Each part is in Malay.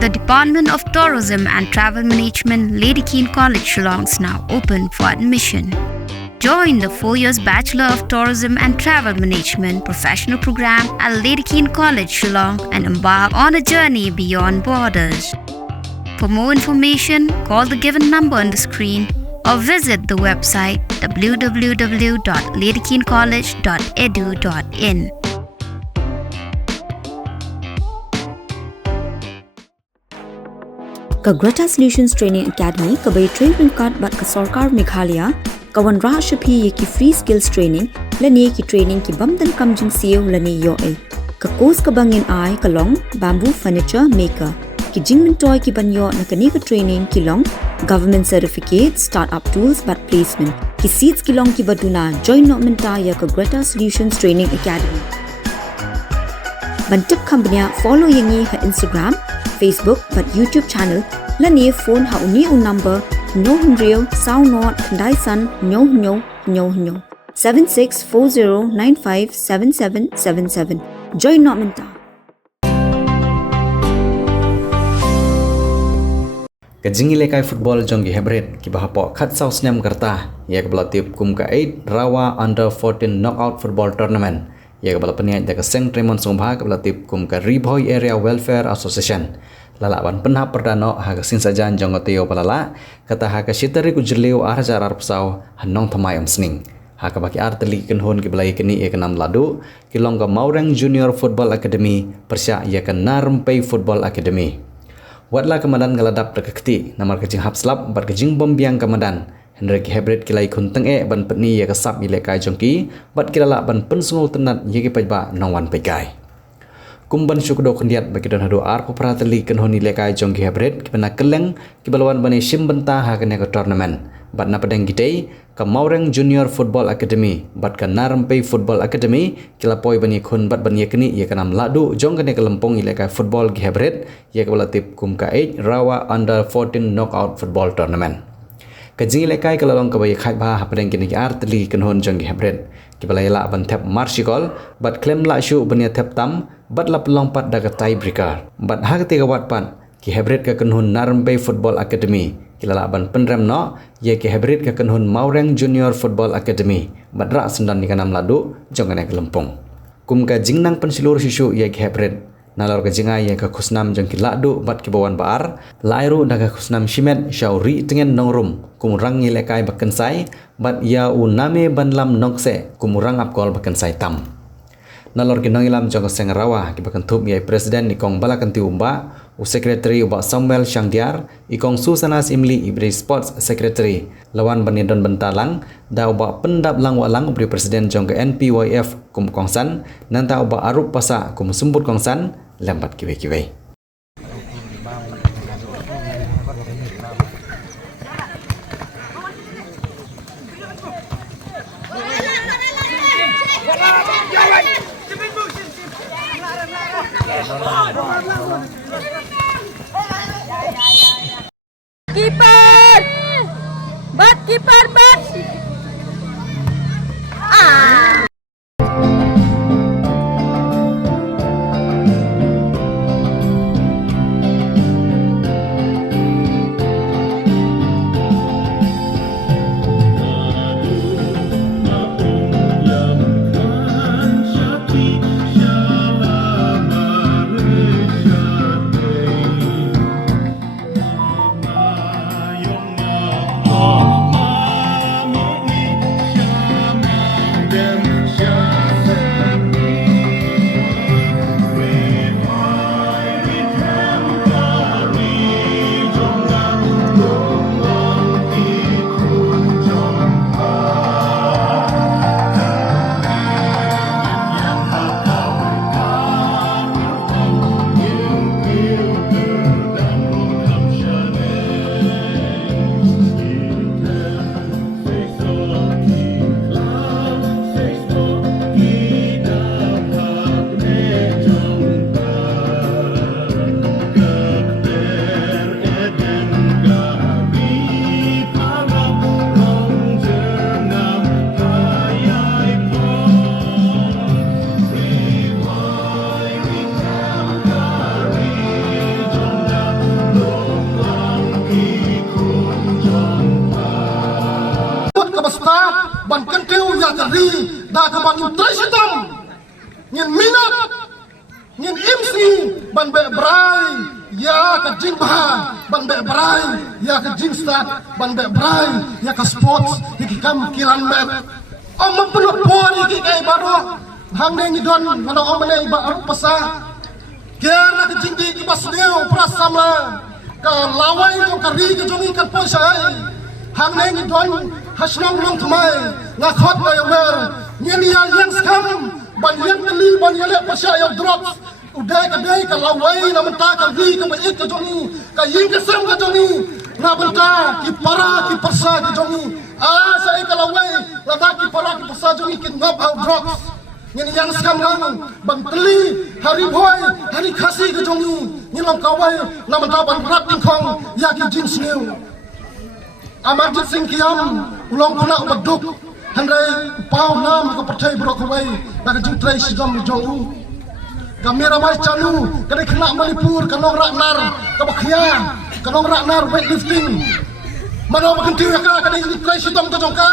The Department of Tourism and Travel Management, Lady Keane College, Shillong is now open for admission. Join the 4 years Bachelor of Tourism and Travel Management professional program at Lady Keane College, Shillong and embark on a journey beyond borders. For more information, call the given number on the screen or visit the website www.ladykeencollege.edu.in. Greta Solutions Training Academy kabai training card bat ka Sarkar Meghalaya kawan ra shapi ye ki free skills training lani ki training ki bamdan kamjing siu lani yo e ka course ka bangin ai ka long bamboo furniture maker ki jingmin toy ki banyo na kani ka training ki long government certificate startup tools but placement ki seats ki long ki baduna join no menta ya ka Greta Solutions Training Academy bantip company follow yangi ha Instagram Facebook but YouTube channel lani phone ha uni number no real sound not kandai san nyo 7640957777 join not minta Kajingi lekai football jonggi hebret ki bahapo khat saus nyam karta ya kebelatip kum ka 8 Rawa Under 14 Knockout Football Tournament ya kebala peniat jaga seng Tremon Songba kebelatip kum ka Riboy Area Welfare Association lalaban penhap perdana ha sin sajan jongoteo palala kata ha ka sitari ku jerleu ar jarar pesau hanong thamai sning ha ka baki arteli kenhon ki belai keni e kenam ladu ki longga Maureng Junior Football Academy persya ya ka Narmpai Football Academy Watla kemadan galadap terkekti namar kejing hapslap bat kejing bombiang kemadan Hendrik Hebret kilai kunteng ban petni ya kesap ilekai jongki bat kilala ban pensungul tenat yegi pajba nongwan pegai Kumban syukdo kendiat bagi don hadu ar poprateli kenhoni lekai jongki Hebret kibana keleng kibalawan bani simbenta ha kene ke tournament bat na pedang gidei ke Maureng Junior Football Academy bat ke Narmpai Football Academy kilapoi bani kun bat bani keni ya kanam ladu jong kene ke lempong ilekai football gi Hebret ya ke balatip kum ka 8 Rawa Under 14 Knockout Football Tournament Kajing ilekai kelalong kebayi khai bah pedang kini arteli kenhon jong gi Hebret kibalayla ban tap marshikol bat klem la syu bani tap tam bat la pelompat daga tie breaker bat ha ketiga wat pan ki Hebret ka kenhon Narmpai Football Academy kilala ban penrem no ye ki Hebret ka kenhon Maureng Junior Football Academy badra sendan ni kanam ladu jongane ke lempong kum ka jingnang pensilur sisu ye ki Hebret nalor ka jingai ye ka khusnam jong ki ladu bat ki bawan baar lairu daga khusnam shimet syauri tengen nongrum kum rang ni lekai bakensai bat ya u name banlam nokse kum rang apkol bakensai tam nalor ki nongilam jong seng rawa ki bakentup ye presiden ni kong balakanti umba u secretary uba Samuel Shangdiar ikong Susanas Imli ibri sports secretary lawan banidon bentalang da uba pendap lang walang ubri presiden jong ke NPYF kum kongsan nanta uba arup pasa kum sumbut kongsan lembat kiwe-kiwe Kiper! Bat kiper bat! Them start ban kentiu ya kari da ka ban tresitam ngin minat ngin imsi ban be brai ya ka jing bah ban be brai ya ka jing start ban be brai ya ka sports ki kam kilan met om penuh pori ki kai baro hang ne ni don mana om ne ba aru pasa kera ka jing di ki basneu prasamla ka lawai jo kari ki jongi kan posai hang ne ni don hasnong long thmai nga khot na yower ngin ya yang skam ban yang kali ban yale pasha yo drop udai ka lawai na menta ka ri ka baik ka jongi ka ying ka sam ka jongi na benta ki para ki persa ka jongi sai ka lawai la da ki para ki persa jongi kin ngap out drops ngin yang skam lang ban teli hari boy hari khasi ka jongi ngin long kawai na menta ban rat ting khong ya ki jing sneu Amarjit Singh Kiam ulong kuna baduk handai pau nam ka pathai brokawai na ka jingtrai sidam jongu kamera mai chanu kadai khna Manipur kanong raknar ka bakhya kanong raknar weightlifting mano bakanti ka kadai jingtrai sidam ka jongka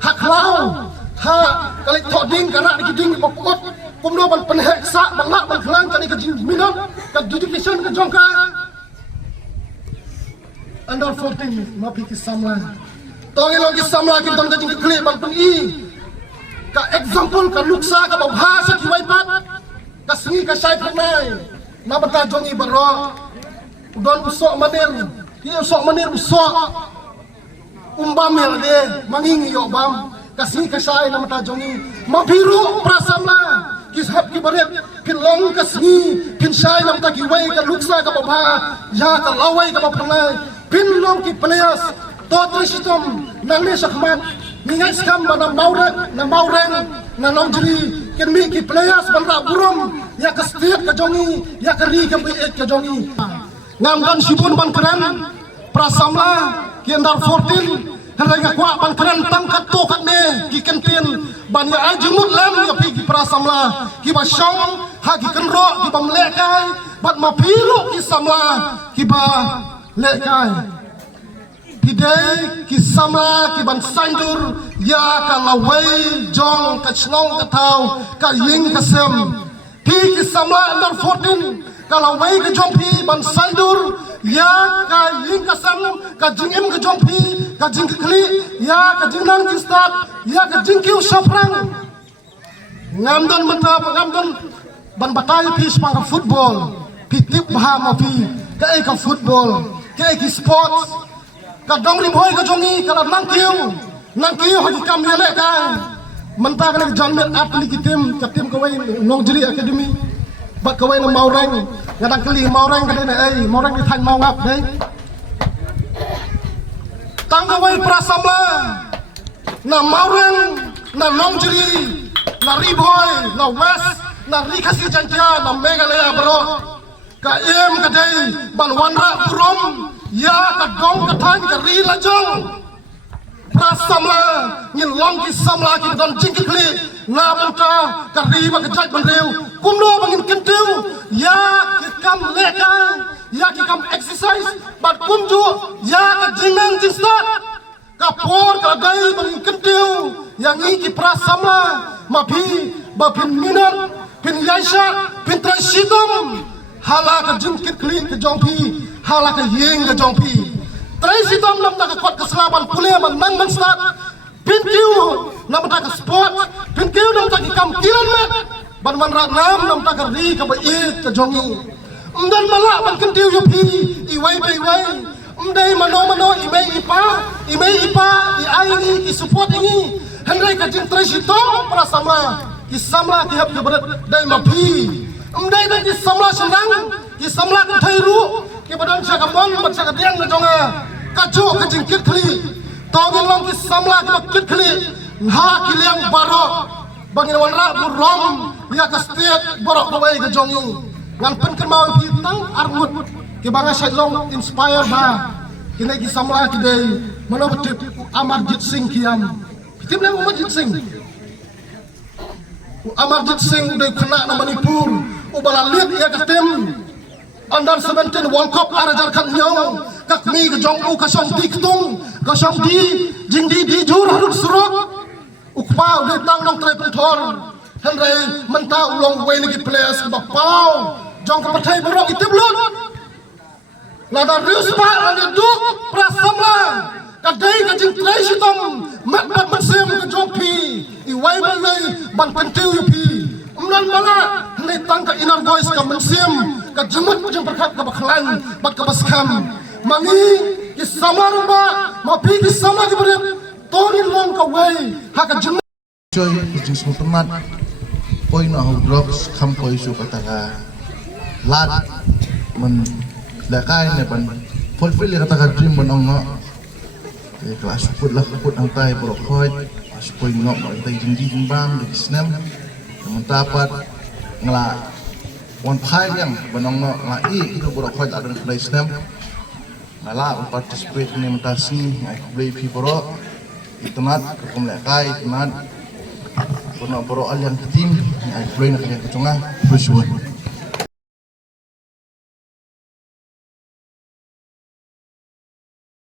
haklau ha kali thoding kana ki ding bokot kumno ban penhek sa bangla ban khlang kadai ka jing minot ka dedication ka jongka Under 14 mapi ki samla tongi logi samla ki don jing kle ban pen i ka example ka luksa ka bahasa ki wai pat ka singi ka sai phnai na bata jongi baro don usok manir ki usok manir usok umbam mel de mangingi yo bam ka singi ka sai na bata jongi mabiru prasamla ki hab ki baret kin long ka singi kin sai na bata ki wai ka luksa ka bha ya ka lawai ka phnai pin long ki players to trisitom nang ne sakmat ningai skam bana maureng na longjri ken mi ki players banra burum ya ka state ka jongi ya ka ri ka bi ka jongi ngam dan sibun ban kran prasamla ki andar 14 harai ka kwa ban kran tam ka to ka ne ki kentin ban ya ajumut lam ya pi ki prasamla ki ba shong ha ki kan ro ki bam le kai bat ma piru ki samla ki ba lekai kidai kisama ki ban sandur ya ka lawai jong ka chnong ka thau ka ying ka sem ki kisama under 14 ka lawai ka jong pi ban sandur ya ka ying ka sem ka jing em ka jong pi ka jing kli ya ka jing nang ki start ya ka jing kiu saprang ngamdon mata ngamdon ban batai pi spang football pi tip bahama pi ka football ki sports ka dong rim hoi ka jongi ka nang kiu ha ki kam le ka manta ka jon met atli ki tim ka wai Longjri academy ba ka wai na maureng ngadang kali maureng ka ne ai maureng ni than mau ngap dei tang ka wai prasamla na maureng na Longjri na riboi na west na rikasi jantia na Meghalaya bro ka em ka dei ban wanra purom ya ka dong ka thang ka ri la jong prasamla ngin long ki samla ki don jing ki kli na banta ka ri ba ka jaj ban reu kumno bangin kentiu ya ki kam le ka ya ki kam exercise bat kumju ya ka jingeng jing start ka por ka dai bangin kentiu yang ngi ki prasamla ma phi ba phin minat phin yaisha phin trasitom hala ka jing ki kli ka jong phi hala ka yeng ka jong pi trai sitom nam ta ka kot ka slaban pule man nang man start pin kiu nam ta ka sport pin kiu nam ta ki kam kilan met ban man ra nam nam ta ka ri ka ba e ka jongi umdan mala ban kan tiu yo pi I wai umdai mano I mai ipa I ai ni ki support ni handai ka jing trai sitom pra sama ki samla ki hab ke berat dai ma pi umdai da ki samla senang ki samla ka thai ru ki badan sa kamon bat sa kadiang na jonga kajo ka jing kit khli tawin long ki samla ka kit khli ha ki liang baro bangin wanra burom ya ka state borok bawai ka jongi ngan pen kan mau ki tang armut ki banga sai long inspire ba ki nei ki samla ki dei mano betip Amarjit Singh Kiam tim le Amarjit Singh Amarjit Singh dei khana na Manipur ubala liat ya ka tim Under 17 World Cup arajar kan nyong kak mi ke jong u kasong di ketung kasong di jing di jur harus suruk ukpau di tang nong trai pentor henry mentau long way lagi players ke bakpau jong ke pertai borok itu belum lada rius pak lada duk prasamla kadai ke jing trai sitom mat mesim ke jong pi iwai balai ban pentiu pi umlan bala henry tang ke inner voice ke mesim ka jemut jeng berkat ka baklan bat ka baskam mangi ki samar ba ma pi ki sama ki ber tonin long ka wai ha ka jemut joy jing sumat poi na ho drops kham poi su kata ka lat men la kai ne ban fulfill kata ka dream ban ong no ke kelas put lah put ang tai bro khoi poi ngok ang tai jing jing bang di snam mentapat ngla one pie yang benong no ngai itu borok khoi ada play snap ngala participate ni mentasi ngai play pi borok itu nat kum lekai itu nat borok al yang tim ngai play nak yang kecunga bersyukur